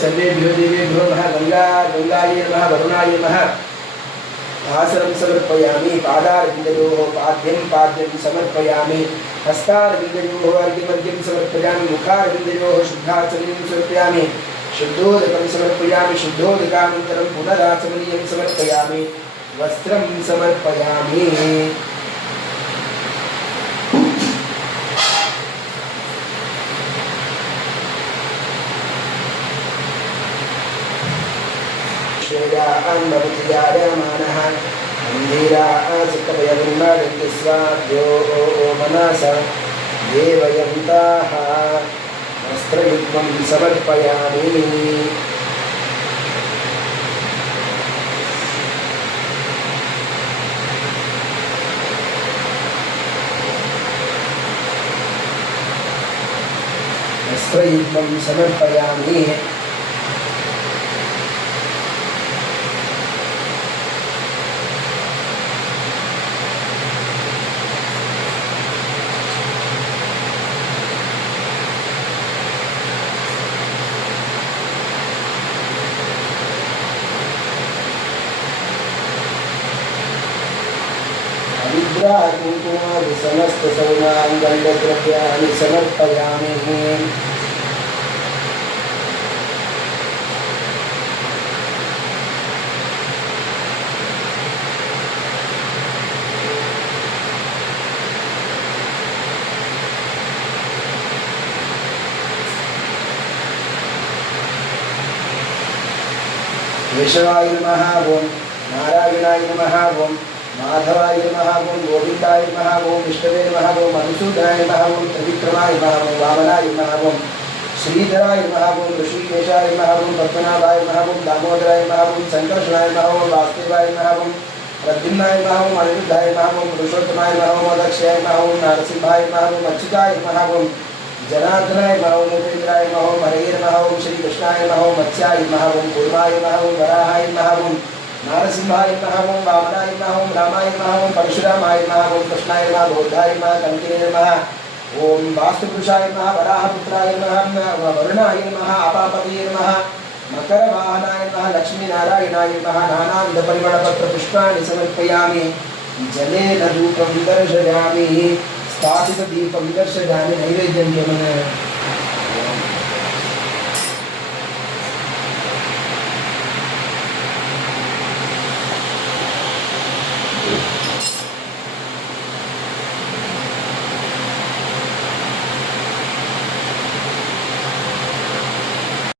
सर्वेभ्यो देवेभ्यो नमः गङ्गा गङ्गायै नमः। वरुणाय नमः आसनं समर्पयामि, पादारविन्दयोः पाद्यं पाद्यं समर्पयामि, हस्तारविन्दयोः अर्घ्यमर्घ्यं समर्पयामि, मुखारविन्दयोः शुद्धाचमनीं समर्पयामि, शुद्धोदकं समर्पयामि, शुद्धोदकानन्तरं पुनराचमनीयं समर्पयामि, वस्त्रं समर्पयामि। श्रेयान् भवति यायमानः मन्दिराः सुखभयगुण्डन्ति स्वाद्यो मनस देवयन्ताः वस्त्रयुग्मं समर्पयामि वस्त्रयुग्मं समर्पयामि विद्राकुङ्कुमादि समस्तसौनाङ्गण्डद्रव्याणि समर्पयामि। केशवाय नमः नारायणाय नमः माधवाय नमः ॐ गोविन्दाय नमः ॐ विष्णवे नमः ॐ मधुसूदनाय नमः ॐ त्रिविक्रमाय नमः ॐ वामनाय नमः ॐ श्रीधराय नमः ॐ ऋषिकेशाय नमः ॐ पद्मनाभाय नमः ॐ दामोदराय नमः ॐ सङ्कर्षणाय नमः ॐ वासुदेवाय नमः ॐ प्रद्युम्नाय नमः ॐ अनिरुद्धाय नमः ॐ पुरुषोत्तमाय नमः ॐ अदक्षयाय नमः ॐ नरसिंहाय नमः ॐ अच्युताय नमः ॐ जनार्दनाय नमः ॐ उपेन्द्राय नमः ॐ हरये नमः ॐ श्रीकृष्णाय नमः ॐ मत्स्याय नमः ॐ पूर्वाय नमः ॐ वराहाय नमः ॐ नारसिंहाय नमः ॐ वामनाय नमः ॐ रामाय नमः ॐ परशुरामाय नमः ॐ कृष्णाय नमः बौद्धाय नमः कङ्किने नमः ॐ वास्तुपुरुषाय नमः, वराहपुत्राय नमः वरुणाय नमः अपापतये नमः, मकरवाहनाय नमः, लक्ष्मीनारायणाय नमः नानान्दपरिमळपत्रपुष्पाणि समर्पयामि जलेन धूपं दर्शयामि स्थापितदीपं दर्शयामि नैवेद्यं च